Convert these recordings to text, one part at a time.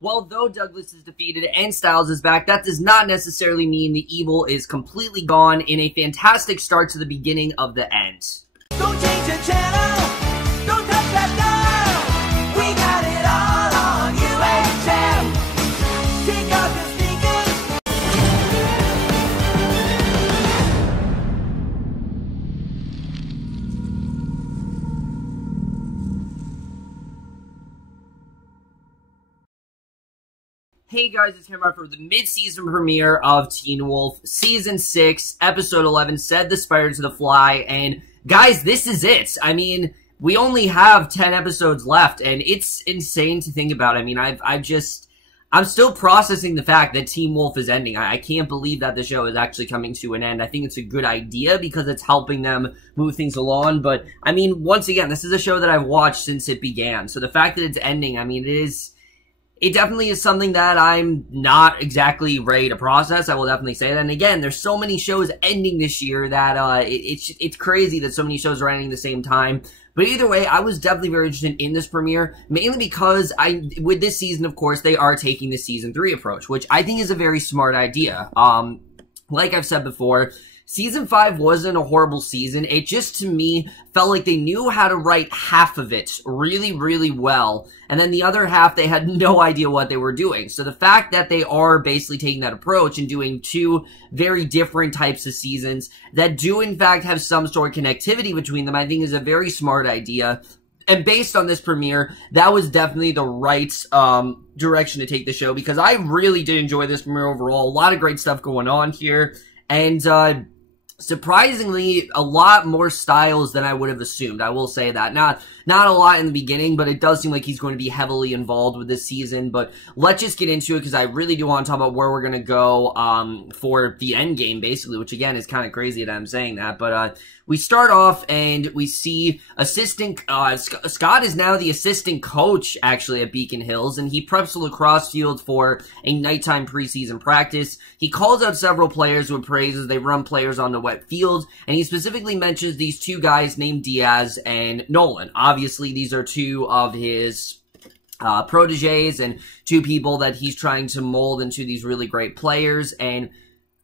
Well, though Douglas is defeated and Styles is back, that does not necessarily mean the evil is completely gone in a fantastic start to the beginning of the end. Don't change the channel, don't touch that dial. We got it all on UHM. Take off your sneakers. Hey guys, it's Hennig for the mid-season premiere of Teen Wolf Season 6, Episode 11, Said the Spider to the Fly, and guys, this is it. I mean, we only have 10 episodes left, and it's insane to think about. I mean, I'm still processing the fact that Teen Wolf is ending. I can't believe that the show is actually coming to an end. I think it's a good idea because it's helping them move things along, but, I mean, once again, this is a show that I've watched since it began, so the fact that it's ending, I mean, it definitely is something that I'm not exactly ready to process. I will definitely say that. And again, there's so many shows ending this year that it's crazy that so many shows are ending at the same time. But either way, I was definitely very interested in this premiere, mainly because with this season, of course, they are taking the Season 3 approach, which I think is a very smart idea. Like I've said before, Season 5 wasn't a horrible season. It just, to me, felt like they knew how to write half of it really, really well. And then the other half, they had no idea what they were doing. So the fact that they are basically taking that approach and doing two very different types of seasons that do, in fact, have some sort of connectivity between them, I think is a very smart idea. And based on this premiere, that was definitely the right direction to take the show, because I really did enjoy this premiere overall. A lot of great stuff going on here. And, surprisingly, a lot more Styles than I would have assumed. I will say that. Not a lot in the beginning, but it does seem like he's going to be heavily involved with this season. But let's just get into it, because I really do want to talk about where we're going to go for the end game, basically, which, again, is kind of crazy that I'm saying that. But we start off, and we see Scott is now the assistant coach, actually, at Beacon Hills, and he preps the lacrosse field for a nighttime preseason practice. He calls out several players with praise as they run players on the wet field, and he specifically mentions these two guys named Diaz and Nolan. Obviously, these are two of his proteges and two people that he's trying to mold into these really great players, and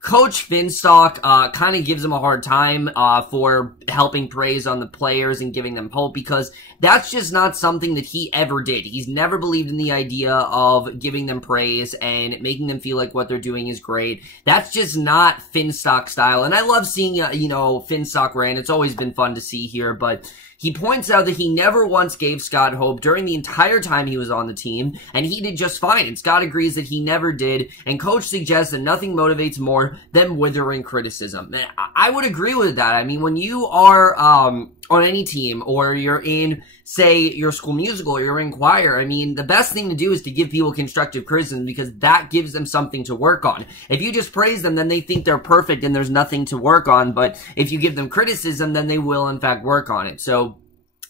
Coach Finstock kind of gives him a hard time for helping praise on the players and giving them hope, because that's just not something that he ever did. He's never believed in the idea of giving them praise and making them feel like what they're doing is great. That's just not Finstock style, and I love seeing, Finstock rant. It's always been fun to see here, but he points out that he never once gave Scott hope during the entire time he was on the team, and he did just fine, and Scott agrees that he never did, and Coach suggests that nothing motivates more than withering criticism. I would agree with that. I mean, when you are on any team, or you're in, say, your school musical, or you're in choir, I mean, the best thing to do is to give people constructive criticism, because that gives them something to work on. If you just praise them, then they think they're perfect and there's nothing to work on, but if you give them criticism, then they will, in fact, work on it. So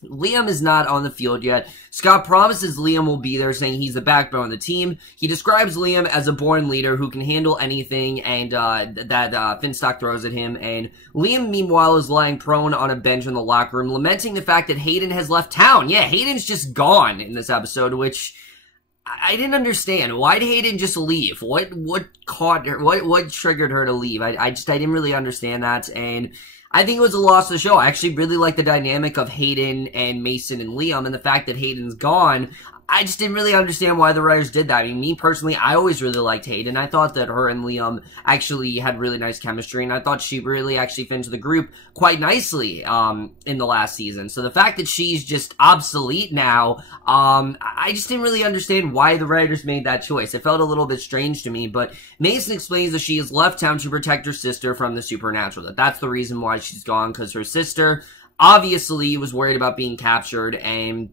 Liam is not on the field yet. Scott promises Liam will be there, saying he's the backbone of the team. He describes Liam as a born leader who can handle anything and that Finstock throws at him. And Liam, meanwhile, is lying prone on a bench in the locker room, lamenting the fact that Hayden has left town. Yeah, Hayden's just gone in this episode, which I didn't understand. Why did Hayden just leave? What caught her? What triggered her to leave? I didn't really understand that, and I think it was a loss of the show. I actually really like the dynamic of Hayden and Mason and Liam, and the fact that Hayden's gone, I just didn't really understand why the writers did that. I mean, me personally, I always really liked Hayden. I thought that her and Liam actually had really nice chemistry, and I thought she really actually fit into the group quite nicely in the last season. So the fact that she's just obsolete now, I just didn't really understand why the writers made that choice. It felt a little bit strange to me, but Mason explains that she has left town to protect her sister from the supernatural. That's the reason why she's gone, because her sister obviously was worried about being captured, and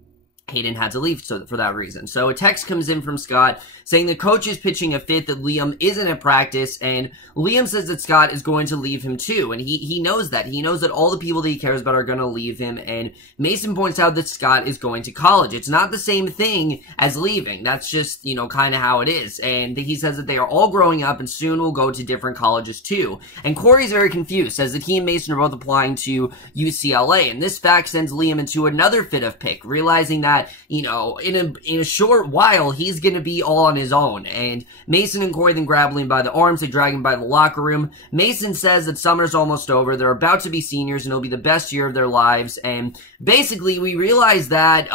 Hayden had to leave for that reason. So a text comes in from Scott saying the coach is pitching a fit that Liam isn't at practice, and Liam says that Scott is going to leave him too, and he knows that. He knows that all the people that he cares about are going to leave him, and Mason points out that Scott is going to college. It's not the same thing as leaving. That's just, kind of how it is. And he says that they are all growing up and soon will go to different colleges too. And Corey's very confused, says that he and Mason are both applying to UCLA, and this fact sends Liam into another fit of pick, realizing that that, you know, in a short while, he's going to be all on his own. And Mason and Corey then grab Liam by the arms, they drag him by the locker room. Mason says that summer's almost over, they're about to be seniors, and it'll be the best year of their lives. And basically, we realize that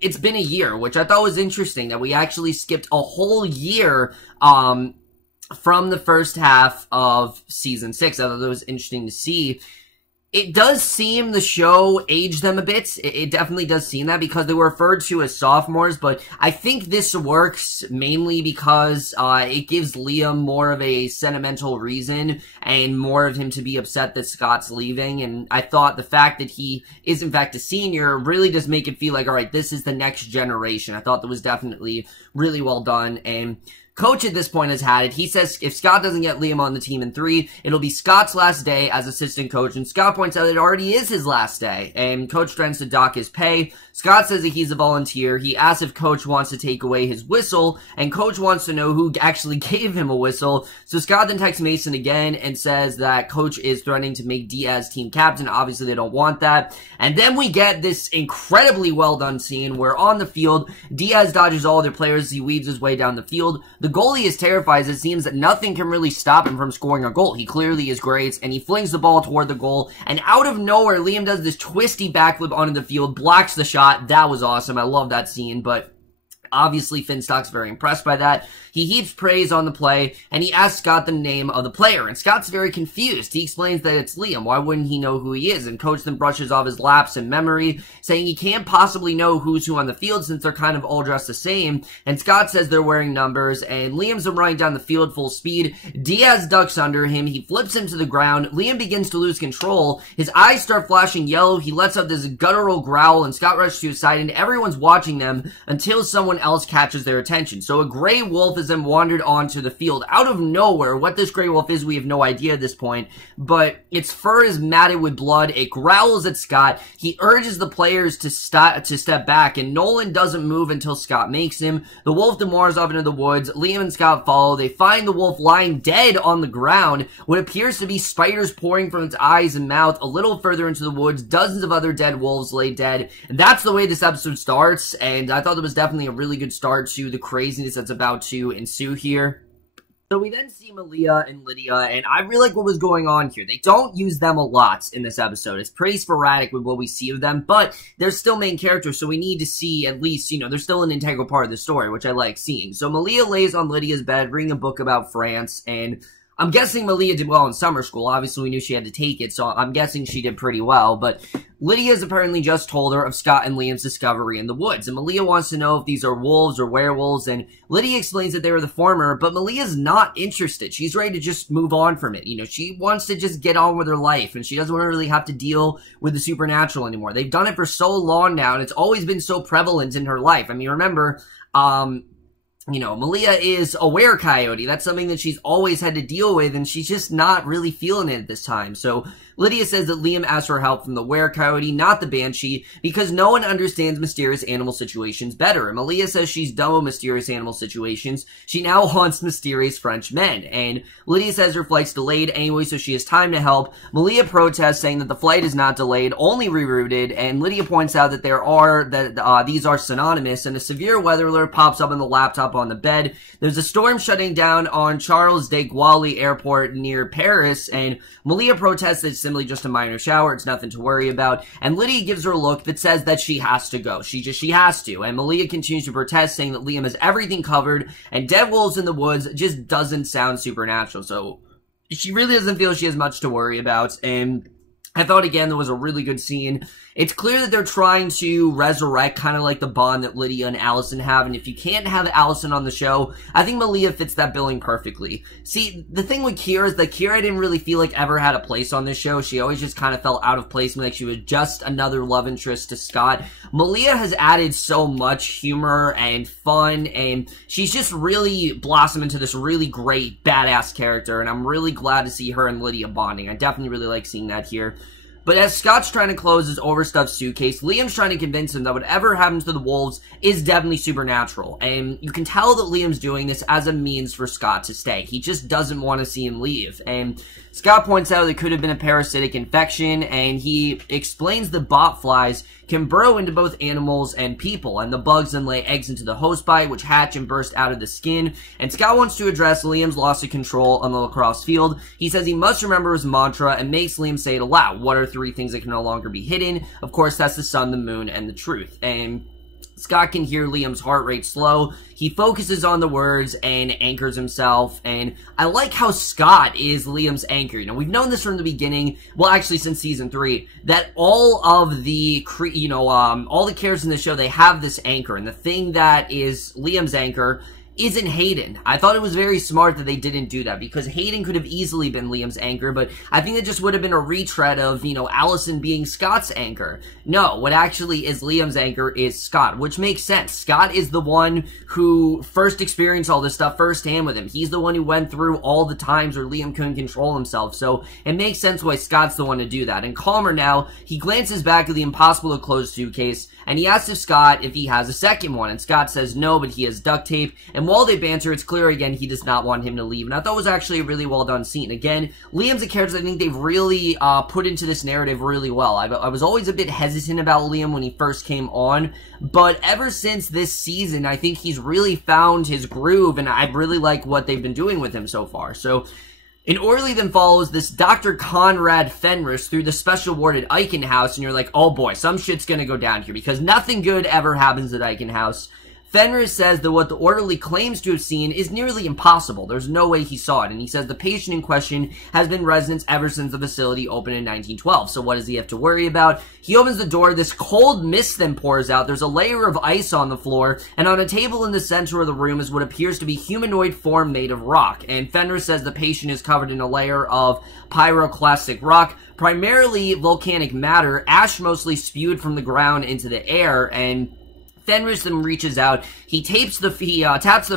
it's been a year, which I thought was interesting, that we actually skipped a whole year from the first half of season 6. I thought that was interesting to see. It does seem the show aged them a bit. It definitely does seem that, because they were referred to as sophomores, but I think this works mainly because it gives Liam more of a sentimental reason and more of him to be upset that Scott's leaving. And I thought the fact that he is in fact a senior really does make it feel like, all right, this is the next generation. I thought that was definitely really well done. And Coach at this point has had it. He says if Scott doesn't get Liam on the team in 3, it'll be Scott's last day as assistant coach. And Scott points out it already is his last day. And Coach threatens to dock his pay. Scott says that he's a volunteer. He asks if Coach wants to take away his whistle. And Coach wants to know who actually gave him a whistle. So Scott then texts Mason again and says that Coach is threatening to make Diaz team captain. Obviously, they don't want that. And then we get this incredibly well done scene where on the field, Diaz dodges all their players as he weaves his way down the field. The goalie is terrified as it seems that nothing can really stop him from scoring a goal. He clearly is great, and he flings the ball toward the goal, and out of nowhere, Liam does this twisty backflip onto the field, blocks the shot. That was awesome. I love that scene, but obviously, Finstock's very impressed by that. He heaps praise on the play, and he asks Scott the name of the player, and Scott's very confused. He explains that it's Liam. Why wouldn't he know who he is? And Coach then brushes off his lapse in memory, saying he can't possibly know who's who on the field since they're kind of all dressed the same. And Scott says they're wearing numbers, and Liam's been running down the field full speed. Diaz ducks under him. He flips him to the ground. Liam begins to lose control. His eyes start flashing yellow. He lets out this guttural growl, and Scott rushes to his side, and everyone's watching them until someone else catches their attention. So a gray wolf has then wandered onto the field out of nowhere. What this gray wolf is, we have no idea at this point, but its fur is matted with blood. It growls at Scott. He urges the players to step back, and Nolan doesn't move until Scott makes him. The wolf then wanders off into the woods. Liam and Scott follow. They find the wolf lying dead on the ground. What appears to be spiders pouring from its eyes and mouth. A little further into the woods, dozens of other dead wolves lay dead. And that's the way this episode starts, and I thought it was definitely a really good start to the craziness that's about to ensue here. So we then see Malia and Lydia, and I really like what was going on here. They don't use them a lot in this episode. It's pretty sporadic with what we see of them, but they're still main characters, so we need to see at least, you know, they're still an integral part of the story, which I like seeing. So Malia lays on Lydia's bed, reading a book about France, and I'm guessing Malia did well in summer school. Obviously, we knew she had to take it, so I'm guessing she did pretty well. But Lydia's apparently just told her of Scott and Liam's discovery in the woods. And Malia wants to know if these are wolves or werewolves. And Lydia explains that they were the former, but Malia's not interested. She's ready to just move on from it. You know, she wants to just get on with her life, and she doesn't want to really have to deal with the supernatural anymore. They've done it for so long now, and it's always been so prevalent in her life. I mean, remember, you know, Malia is a were-coyote. That's something that she's always had to deal with, and she's just not really feeling it at this time. So Lydia says that Liam asked for help from the were-coyote, not the banshee, because no one understands mysterious animal situations better. And Malia says she's done with mysterious animal situations. She now haunts mysterious French men. And Lydia says her flight's delayed anyway, so she has time to help. Malia protests, saying that the flight is not delayed, only rerouted. And Lydia points out that these are synonymous, and a severe weather alert pops up on the laptop on the bed. There's a storm shutting down on Charles de Gaulle Airport near Paris, and Malia protests that it's simply just a minor shower, it's nothing to worry about, and Lydia gives her a look that says that she has to go. She has to, and Malia continues to protest, saying that Liam has everything covered, and dead wolves in the woods just doesn't sound supernatural, so she really doesn't feel she has much to worry about, and I thought, again, there was a really good scene. It's clear that they're trying to resurrect kind of like the bond that Lydia and Allison have, and if you can't have Allison on the show, I think Malia fits that billing perfectly. See, the thing with Kira is that Kira didn't really feel like ever had a place on this show. She always just kind of felt out of place, like she was just another love interest to Scott. Malia has added so much humor and fun, and she's just really blossomed into this really great, badass character, and I'm really glad to see her and Lydia bonding. I definitely really like seeing that here. But as Scott's trying to close his overstuffed suitcase, Liam's trying to convince him that whatever happens to the wolves is definitely supernatural. And you can tell that Liam's doing this as a means for Scott to stay. He just doesn't want to see him leave. And Scott points out it could have been a parasitic infection, and he explains the bot flies can burrow into both animals and people, and the bugs then lay eggs into the host bite, which hatch and burst out of the skin. And Scott wants to address Liam's loss of control on the lacrosse field. He says he must remember his mantra and makes Liam say it aloud. What are 3 things that can no longer be hidden? Of course, that's the sun, the moon, and the truth. And Scott can hear Liam's heart rate slow. He focuses on the words and anchors himself, and I like how Scott is Liam's anchor. You know, we've known this from the beginning, well, actually since season 3, that all of the, all the characters in the show, they have this anchor, and the thing that is Liam's anchor isn't Hayden. I thought it was very smart that they didn't do that, because Hayden could have easily been Liam's anchor, but I think it just would have been a retread of, Allison being Scott's anchor. No, what actually is Liam's anchor is Scott, which makes sense. Scott is the one who first experienced all this stuff firsthand with him. He's the one who went through all the times where Liam couldn't control himself, so it makes sense why Scott's the one to do that. And calmer now, he glances back at the impossible to close suitcase, and he asks if Scott if he has a second one, and Scott says no, but he has duct tape, and while they banter, it's clear again he does not want him to leave, and I thought it was actually a really well done scene. Again, Liam's a character I think they've really put into this narrative really well. I was always a bit hesitant about Liam when he first came on, but ever since this season, I think he's really found his groove, and I really like what they've been doing with him so far. So, in Orly then follows this Dr. Conrad Fenris through the special ward at Eichen House, and you're like, oh boy, some shit's gonna go down here, because nothing good ever happens at Eichen House. Fenris says that what the orderly claims to have seen is nearly impossible. There's no way he saw it, and he says the patient in question has been resident ever since the facility opened in 1912, so what does he have to worry about? He opens the door, this cold mist then pours out, there's a layer of ice on the floor, and on a table in the center of the room is what appears to be humanoid form made of rock, and Fenris says the patient is covered in a layer of pyroclastic rock, primarily volcanic matter, ash mostly spewed from the ground into the air, and Fenris then reaches out, he taps the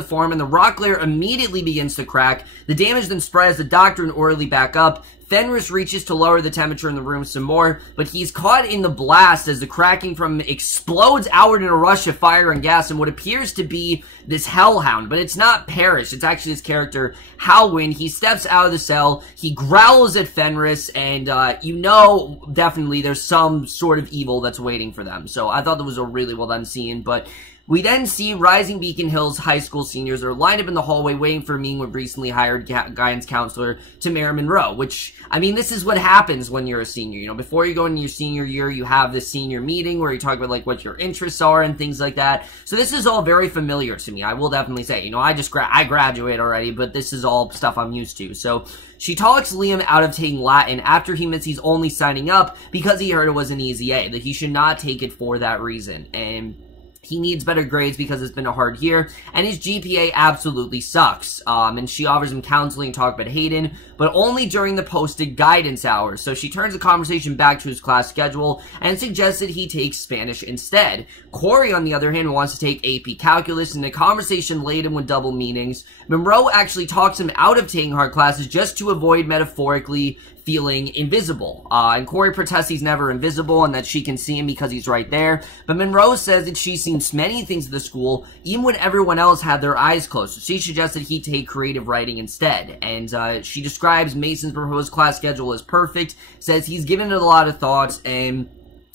form, and the rock layer immediately begins to crack. The damage then spreads, the doctor and Orly back up. Fenris reaches to lower the temperature in the room some more, but he's caught in the blast as the cracking from explodes outward in a rush of fire and gas, and what appears to be this hellhound, but it's not Parrish, it's actually his character, Halwyn. He steps out of the cell, he growls at Fenris, and definitely there's some sort of evil that's waiting for them. So I thought that was a really well done scene, but we then see Rising Beacon Hills high school seniors are lined up in the hallway waiting for a meeting with recently hired guidance counselor Tamara Monroe, which, I mean, this is what happens when you're a senior. Before you go into your senior year, you have this senior meeting where you talk about, like, what your interests are and things like that. So this is all very familiar to me, I will definitely say. I graduated already, but this is all stuff I'm used to. So she talks Liam out of taking Latin after he admits he's only signing up because he heard it was an easy A, that he should not take it for that reason. And he needs better grades because it's been a hard year, and his GPA absolutely sucks. And she offers him counseling and talk about Hayden, but only during the posted guidance hours. So she turns the conversation back to his class schedule and suggests that he takes Spanish instead. Corey, on the other hand, wants to take AP Calculus, and the conversation laden with double meanings. Monroe actually talks him out of taking hard classes just to avoid metaphorically feeling invisible. And Corey protests he's never invisible and that she can see him because he's right there. But Monroe says that she's seen many things at the school, even when everyone else had their eyes closed. So she suggests that he take creative writing instead. And she describes Mason's proposed class schedule as perfect, says he's given it a lot of thoughts, and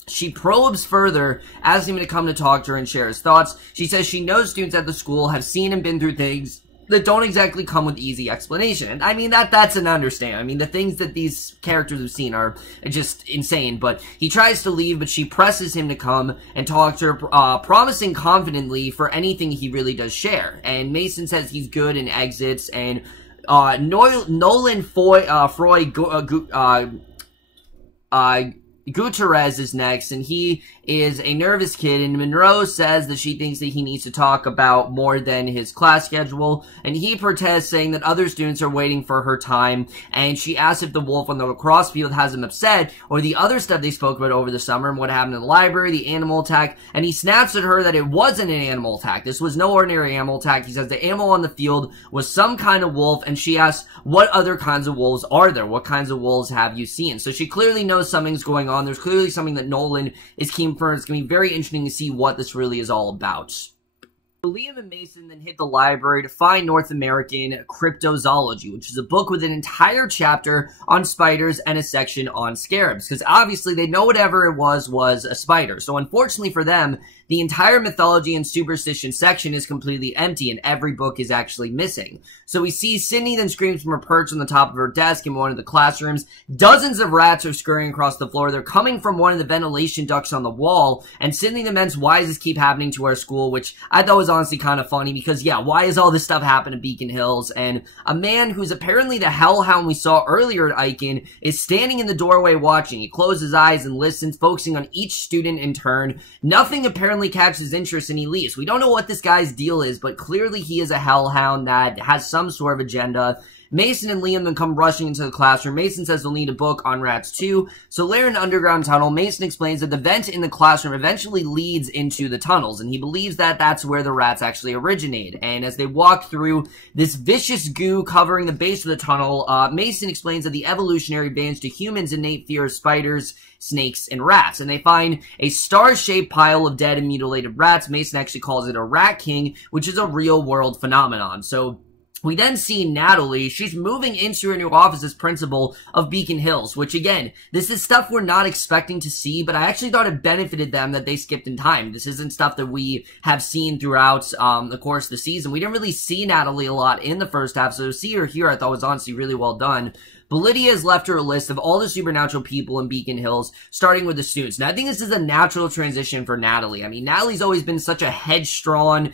she probes further, asking him to come to talk to her and share his thoughts. She says she knows students at the school have seen and been through things that don't exactly come with easy explanation. And I mean, that's an understanding. I mean, the things that these characters have seen are just insane. But he tries to leave, but she presses him to come and talk to her, promising confidently for anything he really does share. And Mason says he's good and exits, and Nolan Gutierrez is next, and he is a nervous kid, and Monroe says that she thinks that he needs to talk about more than his class schedule, and he protests, saying that other students are waiting for her time, and she asks if the wolf on the lacrosse field has him upset, or the other stuff they spoke about over the summer, and what happened in the library, the animal attack, and he snaps at her that it wasn't an animal attack. This was no ordinary animal attack. He says the animal on the field was some kind of wolf, and she asks, what other kinds of wolves are there? What kinds of wolves have you seen? So she clearly knows something's going on. There's clearly something that Nolan is keen for. It's going to be very interesting to see what this really is all about. Liam and Mason then hit the library to find North American Cryptozoology, which is a book with an entire chapter on spiders and a section on scarabs, because obviously they know whatever it was a spider. So unfortunately for them, the entire mythology and superstition section is completely empty, and every book is actually missing. So we see Sydney then screams from her perch on the top of her desk in one of the classrooms. Dozens of rats are scurrying across the floor. They're coming from one of the ventilation ducts on the wall, and Sydney laments, why does this keep happening to our school, which I thought was honestly kind of funny, because yeah, why is all this stuff happening at Beacon Hills? And a man who's apparently the hellhound we saw earlier at Aiken is standing in the doorway watching. He closes his eyes and listens, focusing on each student in turn. Nothing apparently catches his interest and he leaves. We don't know what this guy's deal is, but clearly he is a hellhound that has some sort of agenda. Mason and Liam then come rushing into the classroom. Mason says they'll need a book on rats too. So they're in an underground tunnel. Mason explains that the vent in the classroom eventually leads into the tunnels, and he believes that that's where the rats actually originate. And as they walk through this vicious goo covering the base of the tunnel, Mason explains that the evolutionary advantage to humans' innate fear of spiders, snakes, and rats. And they find a star-shaped pile of dead and mutilated rats. Mason actually calls it a rat king, which is a real-world phenomenon. So we then see Natalie. She's moving into her new office as principal of Beacon Hills, which again, this is stuff we're not expecting to see, but I actually thought it benefited them that they skipped in time. This isn't stuff that we have seen throughout the course of the season. We didn't really see Natalie a lot in the first half, so to see her here I thought was honestly really well done. But Lydia has left her a list of all the supernatural people in Beacon Hills, starting with the students. Now, I think this is a natural transition for Natalie. I mean, Natalie's always been such a headstrong,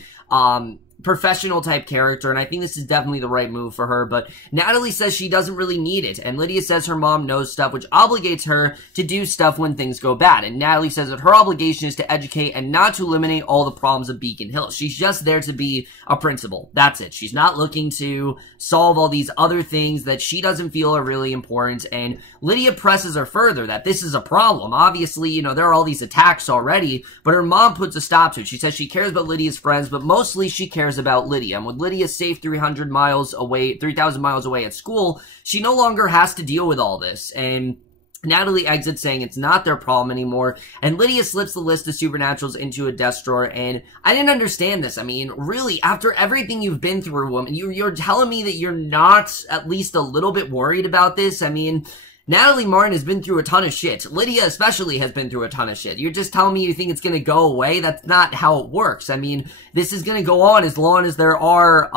professional type character, and I think this is definitely the right move for her, but Natalie says she doesn't really need it, and Lydia says her mom knows stuff, which obligates her to do stuff when things go bad, and Natalie says that her obligation is to educate and not to eliminate all the problems of Beacon Hills. She's just there to be a principal. That's it. She's not looking to solve all these other things that she doesn't feel are really important, and Lydia presses her further that this is a problem. Obviously, you know, there are all these attacks already, but her mom puts a stop to it. She says she cares about Lydia's friends, but mostly she cares about Lydia. And with Lydia safe 3,000 miles away at school, she no longer has to deal with all this. And Natalie exits saying it's not their problem anymore, and Lydia slips the list of supernaturals into a desk drawer, and I didn't understand this. I mean, really, after everything you've been through, woman, you're telling me that you're not at least a little bit worried about this? I mean, Natalie Martin has been through a ton of shit. Lydia especially has been through a ton of shit. You're just telling me you think it's gonna go away? That's not how it works. I mean, this is gonna go on as long as there are,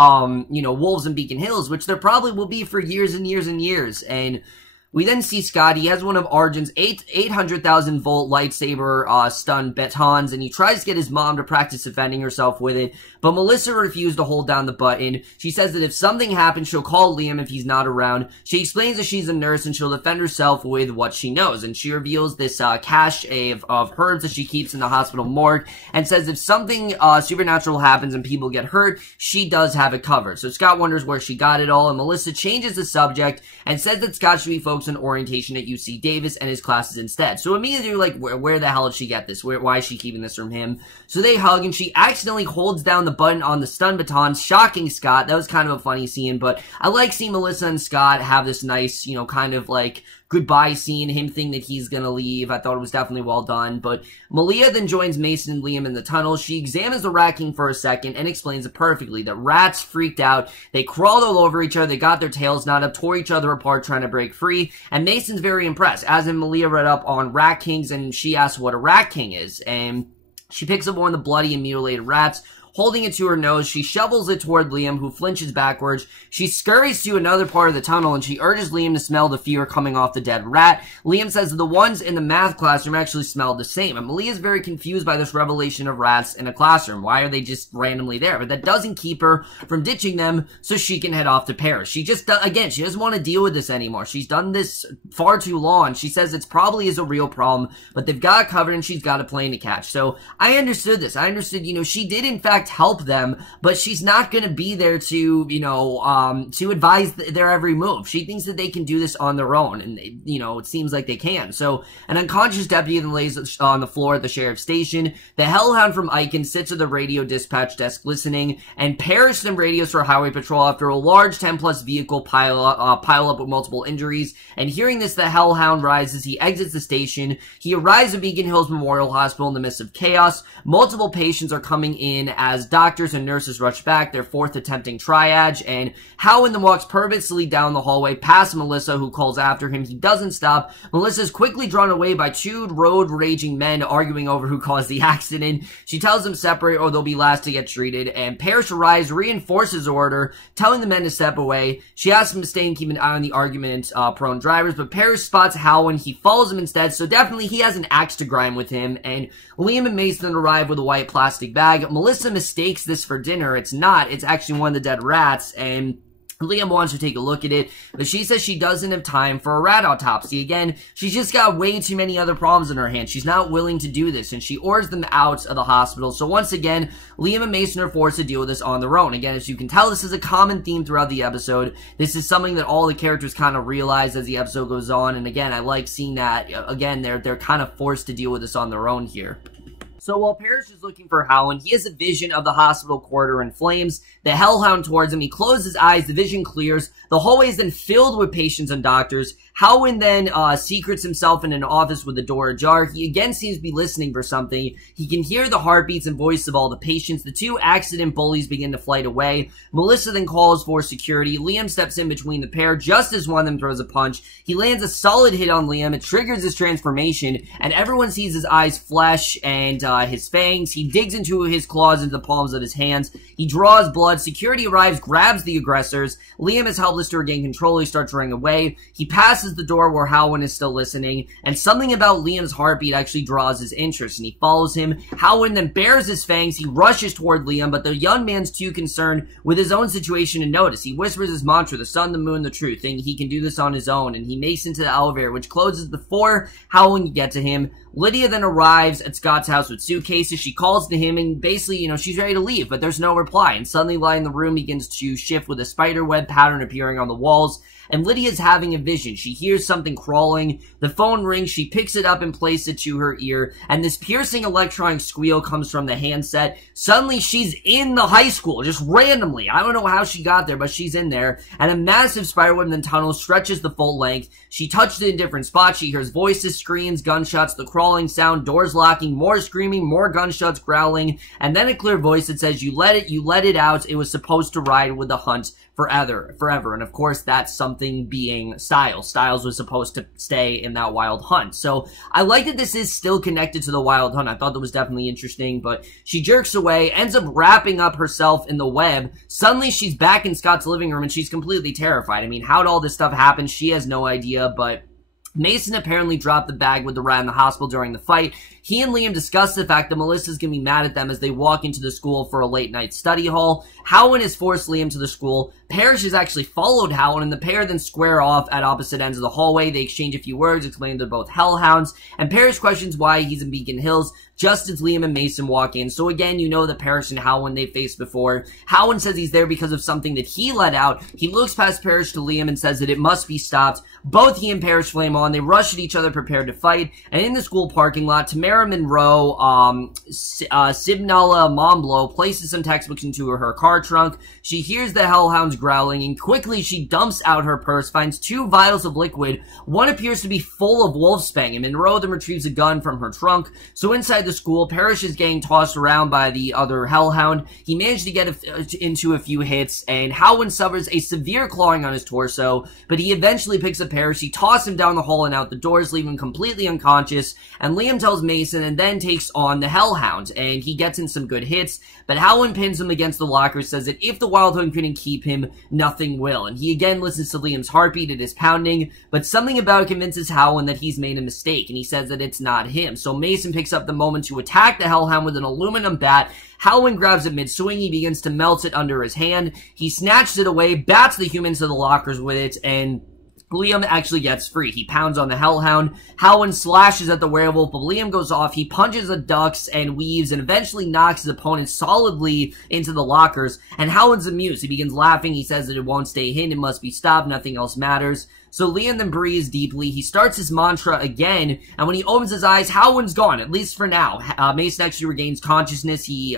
you know, wolves in Beacon Hills, which there probably will be for years and years and years. And we then see Scott. He has one of Arjun's 800,000 volt lightsaber stun batons, and he tries to get his mom to practice defending herself with it, but Melissa refused to hold down the button. She says that if something happens, she'll call Liam if he's not around. She explains that she's a nurse and she'll defend herself with what she knows, and she reveals this cache of herbs that she keeps in the hospital morgue, and says if something supernatural happens and people get hurt, she does have it covered. So Scott wonders where she got it all, and Melissa changes the subject and says that Scott should be focused on orientation at UC Davis and his classes instead. So immediately you're like, where the hell did she get this? Why is she keeping this from him? So they hug, and she accidentally holds down the button on the stun baton, shocking Scott. That was kind of a funny scene, but I like seeing Melissa and Scott have this nice, you know, kind of like goodbye scene, him thinking that he's gonna leave. I thought it was definitely well done. But Malia then joins Mason and Liam in the tunnel. She examines the rat king for a second and explains it perfectly. The rats freaked out. They crawled all over each other. They got their tails knotted up, tore each other apart, trying to break free. And Mason's very impressed. As in, Malia read up on rat kings, and she asks what a rat king is. And she picks up one of the bloody and mutilated rats. Holding it to her nose, she shovels it toward Liam, who flinches backwards. She scurries to another part of the tunnel, and she urges Liam to smell the fear coming off the dead rat. Liam says that the ones in the math classroom actually smelled the same, and Malia is very confused by this revelation of rats in a classroom. Why are they just randomly there? But that doesn't keep her from ditching them so she can head off to Paris. She just, again, she doesn't want to deal with this anymore. She's done this far too long. She says it's probably is a real problem, but they've got it covered, and she's got a plane to catch. So I understood this. I understood, you know, she did in fact help them, but she's not going to be there to, you know, to advise their every move. She thinks that they can do this on their own, and, you know, it seems like they can. So, an unconscious deputy then lays on the floor at the sheriff's station. The hellhound from Aiken sits at the radio dispatch desk listening, and Parrish then radios for highway patrol after a large 10-plus vehicle pile up with multiple injuries. And hearing this, the hellhound rises. He exits the station. He arrives at Beacon Hills Memorial Hospital in the midst of chaos. Multiple patients are coming in as doctors and nurses rush back, their fourth attempting triage, and Holland then walks purposely down the hallway past Melissa, who calls after him. He doesn't stop. Melissa is quickly drawn away by two road-raging men arguing over who caused the accident. She tells them separate or they'll be last to get treated, and Parrish arrives, reinforces her order, telling the men to step away. She asks him to stay and keep an eye on the argument-prone drivers, but Parrish spots Holland. He follows him instead, so definitely he has an axe to grind with him, and Liam and Mason arrive with a white plastic bag. Melissa mistakes this for dinner. It's not. It's actually one of the dead rats, and Liam wants to take a look at it, but she says she doesn't have time for a rat autopsy. Again, she's just got way too many other problems in her hands. She's not willing to do this, and she orders them out of the hospital. So once again, Liam and Mason are forced to deal with this on their own. Again, as you can tell, this is a common theme throughout the episode. This is something that all the characters kind of realize as the episode goes on, and again, I like seeing that. Again, they're kind of forced to deal with this on their own here. So while Parrish is looking for Holland, he has a vision of the hospital corridor in flames. The hellhound towards him. He closes his eyes. The vision clears. The hallway is then filled with patients and doctors. Holland then secrets himself in an office with the door ajar. He again seems to be listening for something. He can hear the heartbeats and voices of all the patients. The two accident bullies begin to flight away. Melissa then calls for security. Liam steps in between the pair just as one of them throws a punch. He lands a solid hit on Liam. It triggers his transformation, and everyone sees his eyes flesh and his fangs. He digs into his claws into the palms of his hands. He draws blood. Security arrives, grabs the aggressors. Liam is helpless to regain control. He starts running away. He passes the door where Holland is still listening, and something about Liam's heartbeat actually draws his interest, and he follows him. Holland then bares his fangs. He rushes toward Liam, but the young man's too concerned with his own situation to notice. He whispers his mantra, the sun, the moon, the truth, thinking he can do this on his own, and he makes into the elevator, which closes before Holland can get to him. Lydia then arrives at Scott's house with suitcases. She calls to him, and basically, she's ready to leave, but there's no reply, and suddenly light in the room begins to shift with a spider web pattern appearing on the walls, and Lydia's having a vision. She hears something crawling. The phone rings. She picks it up and places it to her ear, and this piercing electronic squeal comes from the handset. Suddenly, she's in the high school, just randomly. I don't know how she got there, but she's in there, and a massive spiderweb in the tunnel stretches the full length. She touched it in different spots. She hears voices, screams, gunshots, the crawling sound, doors locking, more screaming, more gunshots growling, and then a clear voice that says, you let it out. It was supposed to ride with the hunt forever. And of course, that's something being Styles. Styles was supposed to stay in that wild hunt. So I like that this is still connected to the wild hunt. I thought that was definitely interesting, but she jerks away, ends up wrapping up herself in the web. Suddenly she's back in Scott's living room and she's completely terrified. I mean, how'd all this stuff happen? She has no idea, but Mason apparently dropped the bag with the rat in the hospital during the fight. He and Liam discuss the fact that Melissa's gonna be mad at them as they walk into the school for a late night study hall. Holland has forced Liam to the school. Parrish has actually followed Holland, and the pair then square off at opposite ends of the hallway. They exchange a few words, explaining they're both hellhounds, and Parrish questions why he's in Beacon Hills just as Liam and Mason walk in. So again, you know that Parrish and Holland they've faced before. Holland says he's there because of something that he let out. He looks past Parrish to Liam and says that it must be stopped. Both he and Parrish flame on. They rush at each other, prepared to fight. And in the school parking lot, Tamara Monroe, Sibnala Momblo places some textbooks into her car trunk. She hears the hellhounds growling, and quickly she dumps out her purse, finds 2 vials of liquid. One appears to be full of wolfsbane, and Monroe then retrieves a gun from her trunk. So inside the school, Parrish is getting tossed around by the other hellhound. He managed to get into a few hits, and Holland suffers a severe clawing on his torso, but he eventually picks up Parrish. He tosses him down the hall and out the doors, leaving him completely unconscious, and Liam tells Mason and then takes on the hellhound, and he gets in some good hits, but Holland pins him against the locker, says that if the wild hunt couldn't keep him, nothing will, and he again listens to Liam's heartbeat. It is pounding, but something about it convinces Holland that he's made a mistake, and he says that it's not him. So Mason picks up the moment to attack the hellhound with an aluminum bat. Holland grabs it mid-swing. He begins to melt it under his hand. He snatches it away, bats the human to the lockers with it, and Liam actually gets free. He pounds on the hellhound. Holland slashes at the werewolf, but Liam goes off. He punches the ducks and weaves and eventually knocks his opponent solidly into the lockers. And Holland's amused. He begins laughing. He says that it won't stay hidden. It must be stopped. Nothing else matters. So Liam then breathes deeply. He starts his mantra again, and when he opens his eyes, Holland's gone, at least for now. Mason actually regains consciousness. He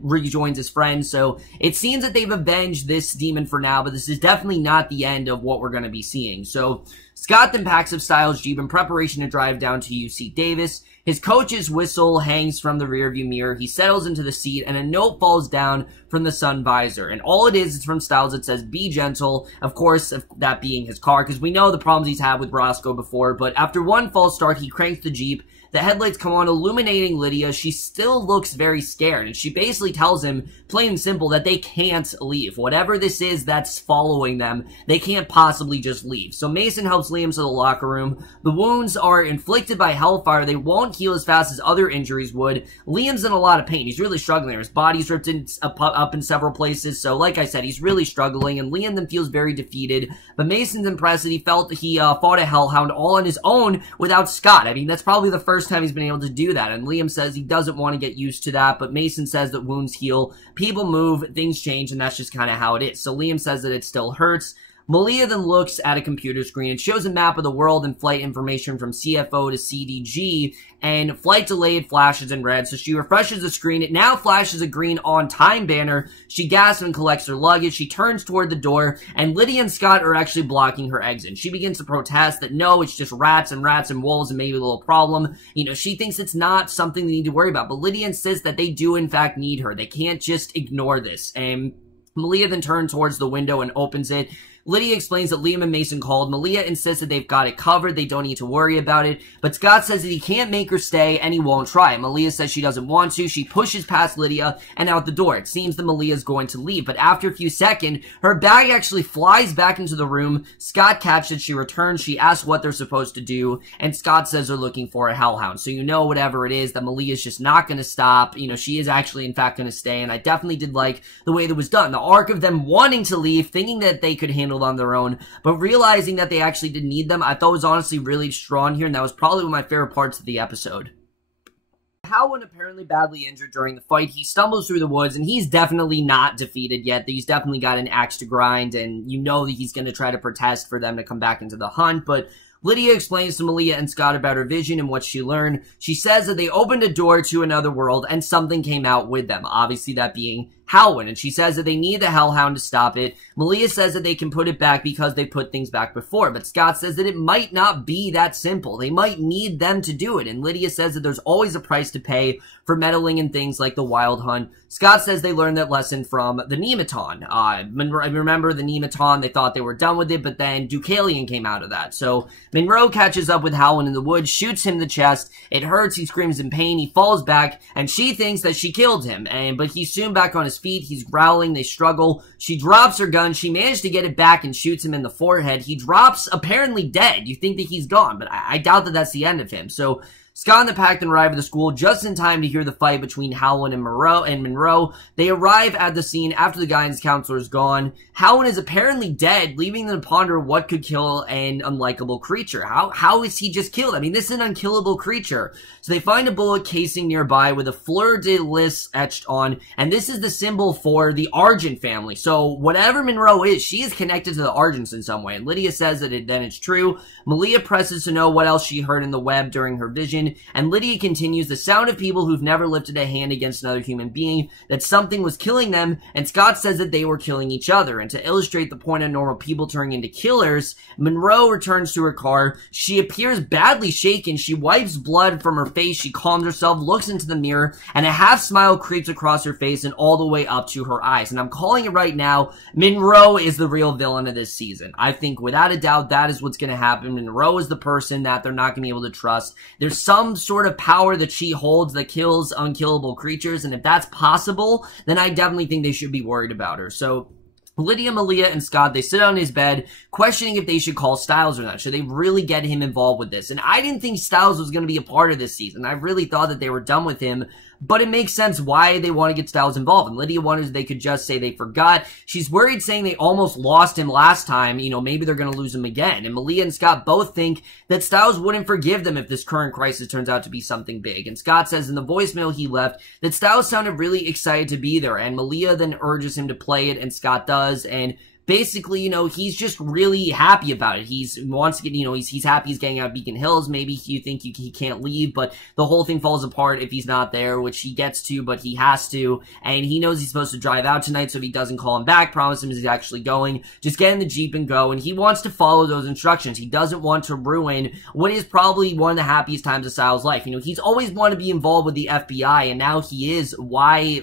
rejoins his friends, so it seems that they've avenged this demon for now, but this is definitely not the end of what we're going to be seeing. So Scott then packs up Styles' Jeep in preparation to drive down to UC Davis. His coach's whistle hangs from the rearview mirror. He settles into the seat, and a note falls down from the sun visor. And all it is from Stiles. It says, "Be gentle." Of course, that being his car, because we know the problems he's had with Roscoe before. But after one false start, he cranks the Jeep. The headlights come on, illuminating Lydia. She still looks very scared, and she basically tells him, plain and simple, that they can't leave. Whatever this is that's following them, they can't possibly just leave. So Mason helps Liam to the locker room. The wounds are inflicted by hellfire. They won't heal as fast as other injuries would. Liam's in a lot of pain. He's really struggling there. His body's ripped up in several places. So like I said, he's really struggling, and Liam then feels very defeated. But Mason's impressed that he felt that he fought a hellhound all on his own without Scott. I mean, that's probably the first time he's been able to do that, and Liam says he doesn't want to get used to that, but Mason says that wounds heal, people move, things change, and that's just kind of how it is. So Liam says that it still hurts. Malia then looks at a computer screen and shows a map of the world and flight information from CFO to CDG, and flight delayed flashes in red. So she refreshes the screen. It now flashes a green on time banner. She gasps and collects her luggage. She turns toward the door, and Lydia and Scott are actually blocking her exit. She begins to protest that no, it's just rats and wolves and maybe a little problem. You know, she thinks it's not something they need to worry about, but Lydia insists that they do in fact need her. They can't just ignore this. And Malia then turns towards the window and opens it. Lydia explains that Liam and Mason called. Malia insists that they've got it covered. They don't need to worry about it. But Scott says that he can't make her stay, and he won't try. Malia says she doesn't want to. She pushes past Lydia and out the door. It seems that Malia's going to leave. But after a few seconds, her bag actually flies back into the room. Scott catches it. She returns. She asks what they're supposed to do. And Scott says they're looking for a hellhound. So you know whatever it is, that Malia's just not going to stop. You know, she is actually in fact going to stay. And I definitely did like the way that was done. The arc of them wanting to leave, thinking that they could handle on their own, but realizing that they actually did need them, I thought was honestly really strong here, and that was probably one of my favorite parts of the episode. Holland apparently badly injured during the fight. He stumbles through the woods, and he's definitely not defeated yet. He's definitely got an axe to grind, and you know that he's going to try to protest for them to come back into the hunt, but Lydia explains to Malia and Scott about her vision and what she learned. She says that they opened a door to another world, and something came out with them, obviously that being Howland, and she says that they need the hellhound to stop it. Malia says that they can put it back because they put things back before, but Scott says that it might not be that simple. They might need them to do it, and Lydia says that there's always a price to pay for meddling in things like the wild hunt. Scott says they learned that lesson from the Nematon. Remember the Nematon, they thought they were done with it, but then Deucalion came out of that. So Monroe catches up with Howland in the woods, shoots him in the chest. It hurts, he screams in pain, he falls back, and she thinks that she killed him, but he's soon back on his feet. He's growling, they struggle. She drops her gun, she managed to get it back and shoots him in the forehead. He drops, apparently dead. You think that he's gone, but I doubt that that's the end of him. So Scott and the pack then arrive at the school just in time to hear the fight between Howland and Monroe. They arrive at the scene after the guidance counselor is gone. Howland is apparently dead, leaving them to ponder what could kill an unlikable creature. How is he just killed? I mean, this is an unkillable creature. So they find a bullet casing nearby with a fleur-de-lis etched on, and this is the symbol for the Argent family. So whatever Monroe is, she is connected to the Argents in some way. And Lydia says that then it's true. Malia presses to know what else she heard in the web during her vision. And Lydia continues, the sound of people who've never lifted a hand against another human being, that something was killing them, and Scott says that they were killing each other. And to illustrate the point of normal people turning into killers, Monroe returns to her car. She appears badly shaken. She wipes blood from her face. She calms herself, looks into the mirror, and a half smile creeps across her face and all the way up to her eyes. And I'm calling it right now, Monroe is the real villain of this season. I think without a doubt that is what's going to happen. Monroe is the person that they're not going to be able to trust. There's some sort of power that she holds that kills unkillable creatures, and if that's possible, then I definitely think they should be worried about her. So Lydia, Malia, and Scott, they sit on his bed, questioning if they should call Stiles or not. Should they really get him involved with this? And I didn't think Stiles was going to be a part of this season. I really thought that they were done with him, but it makes sense why they want to get Stiles involved. And Lydia wonders if they could just say they forgot. She's worried, saying they almost lost him last time. You know, maybe they're going to lose him again. And Malia and Scott both think that Stiles wouldn't forgive them if this current crisis turns out to be something big. And Scott says in the voicemail he left that Stiles sounded really excited to be there. And Malia then urges him to play it, and Scott does. And basically, you know, he's just really happy about it. He wants to get, you know, he's happy he's getting out of Beacon Hills. Maybe you think he can't leave, but the whole thing falls apart if he's not there, which he gets to, but he has to, and he knows he's supposed to drive out tonight, so if he doesn't call him back, promise him he's actually going, just get in the Jeep and go, and he wants to follow those instructions. He doesn't want to ruin what is probably one of the happiest times of Styles' life. You know, he's always wanted to be involved with the FBI, and now he is. Why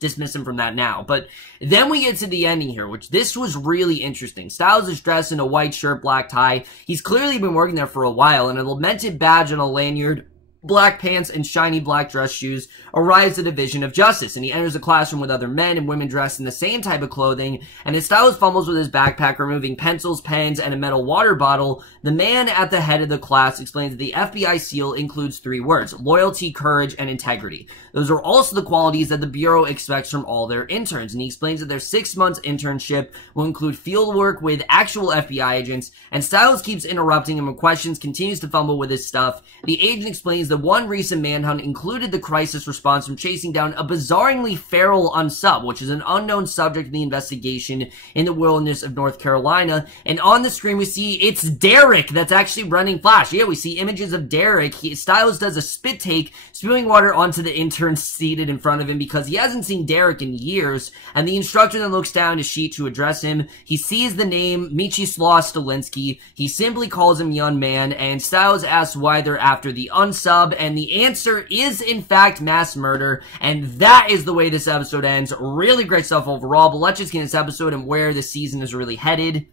dismiss him from that now? But then we get to the ending here, which this was really interesting. Styles is dressed in a white shirt, black tie. He's clearly been working there for a while, and a lamented badge on a lanyard, black pants, and shiny black dress shoes arrives at a vision of justice, and he enters a classroom with other men and women dressed in the same type of clothing, and as Styles fumbles with his backpack, removing pencils, pens, and a metal water bottle, the man at the head of the class explains that the FBI seal includes 3 words: loyalty, courage, and integrity. Those are also the qualities that the Bureau expects from all their interns, and he explains that their 6 months internship will include field work with actual FBI agents, and Styles keeps interrupting him with questions, continues to fumble with his stuff. The agent explains that one recent manhunt included the crisis response from chasing down a bizarrely feral unsub, which is an unknown subject in the investigation in the wilderness of North Carolina, and on the screen we see it's Derek that's actually running Flash. Yeah, we see images of Derek. Styles does a spit take, spewing water onto the intern seated in front of him because he hasn't seen Derek in years, and the instructor then looks down his sheet to address him. He sees the name Mieczyslaw Stolinsky. He simply calls him young man, and Styles asks why they're after the unsub, and the answer is in fact mass murder, and that is the way this episode ends. Really great stuff overall, but let's just get this episode and where this season is really headed.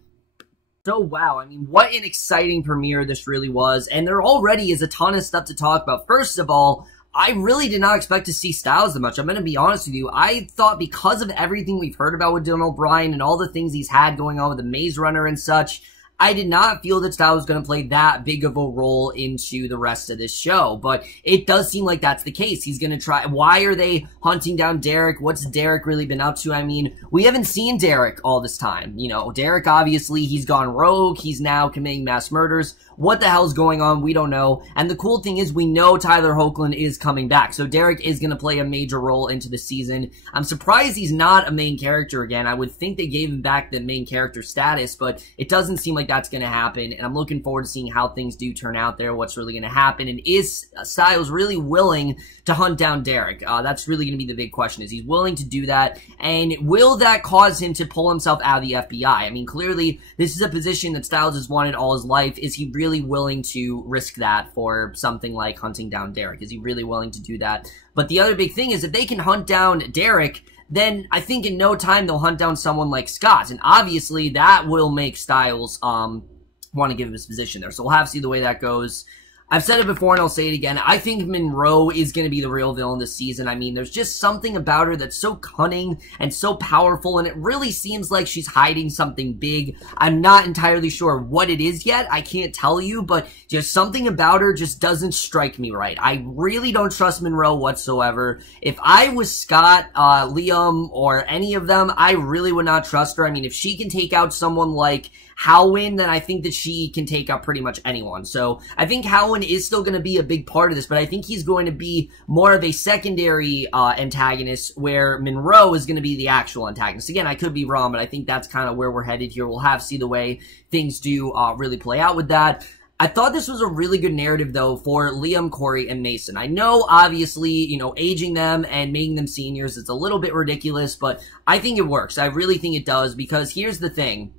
So wow, I mean, what an exciting premiere this really was, and there already is a ton of stuff to talk about. First of all, I really did not expect to see Styles that much. I'm going to be honest with you. I thought because of everything we've heard about with Dylan O'Brien and all the things he's had going on with the Maze Runner and such, I did not feel that Styles was going to play that big of a role into the rest of this show, but it does seem like that's the case. He's going to try. Why are they hunting down Derek? What's Derek really been up to? I mean, we haven't seen Derek all this time. You know, Derek, obviously, he's gone rogue. He's now committing mass murders. What the hell's going on? We don't know. And the cool thing is we know Tyler Hoechlin is coming back, so Derek is going to play a major role into the season. I'm surprised he's not a main character again. I would think they gave him back the main character status, but it doesn't seem like that's going to happen, and I'm looking forward to seeing how things do turn out there, what's really going to happen, and is Styles really willing to hunt down Derek? That's really going to be the big question. Is he willing to do that, and will that cause him to pull himself out of the FBI? I mean, clearly, this is a position that Styles has wanted all his life. Is he really willing to risk that for something like hunting down Derek? Is he really willing to do that? But the other big thing is, if they can hunt down Derek, then I think in no time they'll hunt down someone like Scott, and obviously that will make Styles want to give him his position there. So we'll have to see the way that goes. I've said it before and I'll say it again. I think Monroe is going to be the real villain this season. I mean, there's just something about her that's so cunning and so powerful, and it really seems like she's hiding something big. I'm not entirely sure what it is yet. I can't tell you, but just something about her just doesn't strike me right. I really don't trust Monroe whatsoever. If I was Scott, Liam, or any of them, I really would not trust her. I mean, if she can take out someone like Howland, then I think that she can take out pretty much anyone. So I think Howland is still going to be a big part of this, but I think he's going to be more of a secondary antagonist, where Monroe is going to be the actual antagonist. Again, I could be wrong, but I think that's kind of where we're headed here. We'll have to see the way things do really play out with that. I thought this was a really good narrative, though, for Liam, Corey, and Mason. I know, obviously, you know, aging them and making them seniors is a little bit ridiculous, but I think it works. I really think it does, because here's the thing.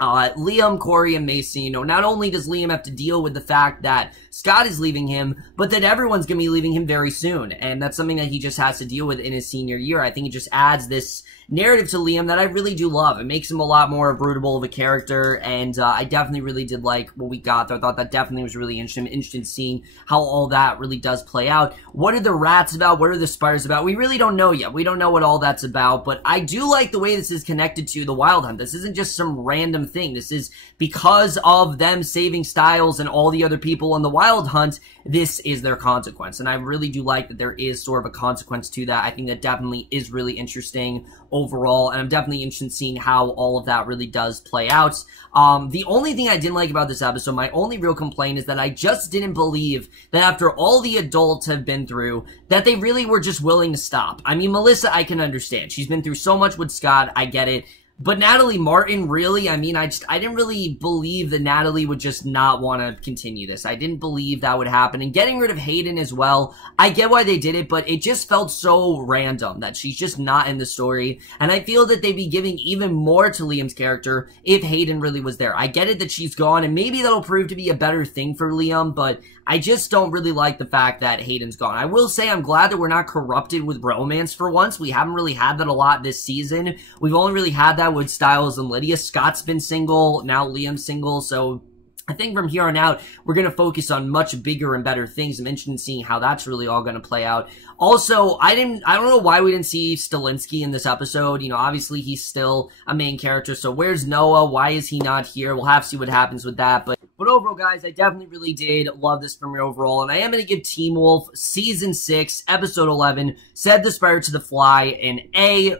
Liam, Corey, and Mason, you know, not only does Liam have to deal with the fact that Scott is leaving him, but that everyone's going to be leaving him very soon, and that's something that he just has to deal with in his senior year. I think it just adds this narrative to Liam that I really do love. It makes him a lot more rootable of a character, and I definitely really did like what we got there. I thought that definitely was really interesting. I'm interested in seeing how all that really does play out. What are the rats about? What are the spiders about? We really don't know yet. We don't know what all that's about, but I do like the way this is connected to the Wild Hunt. This isn't just some random thing. This is because of them saving Styles and all the other people in the Wild Wild Hunt, this is their consequence. And I really do like that there is sort of a consequence to that. I think that definitely is really interesting overall, and I'm definitely interested in seeing how all of that really does play out. The only thing I didn't like about this episode, my only real complaint, is that I just didn't believe that after all the adults have been through, that they really were just willing to stop. I mean, Melissa, I can understand. She's been through so much with Scott. I get it. But Natalie Martin, really, I mean, I didn't really believe that Natalie would just not want to continue this. I didn't believe that would happen. And getting rid of Hayden as well, I get why they did it, but it just felt so random that she's just not in the story. And I feel that they'd be giving even more to Liam's character if Hayden really was there. I get it that she's gone, and maybe that'll prove to be a better thing for Liam, but I just don't really like the fact that Hayden's gone. I will say I'm glad that we're not corrupted with romance for once. We haven't really had that a lot this season. We've only really had that with Styles and Lydia. Scott's been single, now Liam's single, so I think from here on out, we're going to focus on much bigger and better things. I'm interested in seeing how that's really all going to play out. Also, I don't know why we didn't see Stilinski in this episode. You know, obviously he's still a main character, so where's Noah? Why is he not here? We'll have to see what happens with that, but overall, guys, I definitely really did love this premiere overall, and I am going to give Teen Wolf Season 6, Episode 11, Said the Spider to the Fly, an A-.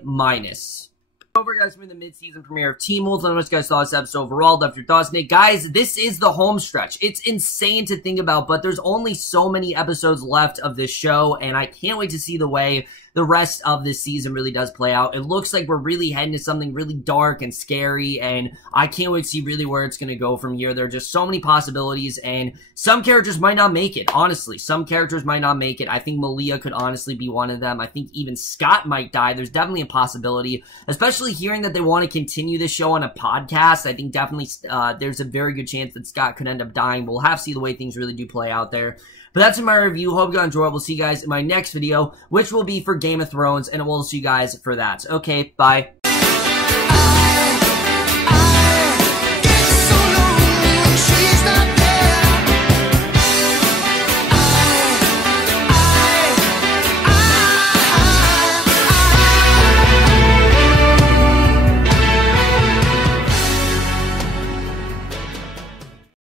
Over, guys, for the mid-season premiere of Teen Wolf. Let me know what you guys thought of this episode overall. Love your thoughts, Nick. Guys, this is the home stretch. It's insane to think about, but there's only so many episodes left of this show, and I can't wait to see the way the rest of this season really does play out. It looks like we're really heading to something really dark and scary, and I can't wait to see really where it's going to go from here. There are just so many possibilities, and some characters might not make it, honestly. Some characters might not make it. I think Malia could honestly be one of them. I think even Scott might die. There's definitely a possibility, especially hearing that they want to continue this show on a podcast. I think definitely there's a very good chance that Scott could end up dying. We'll have to see the way things really do play out there. But that's in my review. Hope you enjoyed. We'll see you guys in my next video, which will be for Game of Thrones, and we'll see you guys for that. Okay, bye.